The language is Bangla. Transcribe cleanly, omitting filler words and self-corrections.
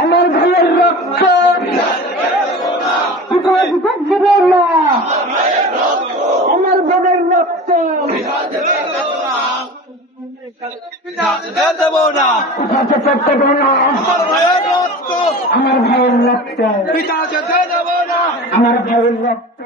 আমার ভাইয়ের রক্ত দিবেন না, আমার বোনের রক্ত দেব না, আমার ভাইয়ের রক্ত, দেব না, আমার ভাইয়ের রক্ত।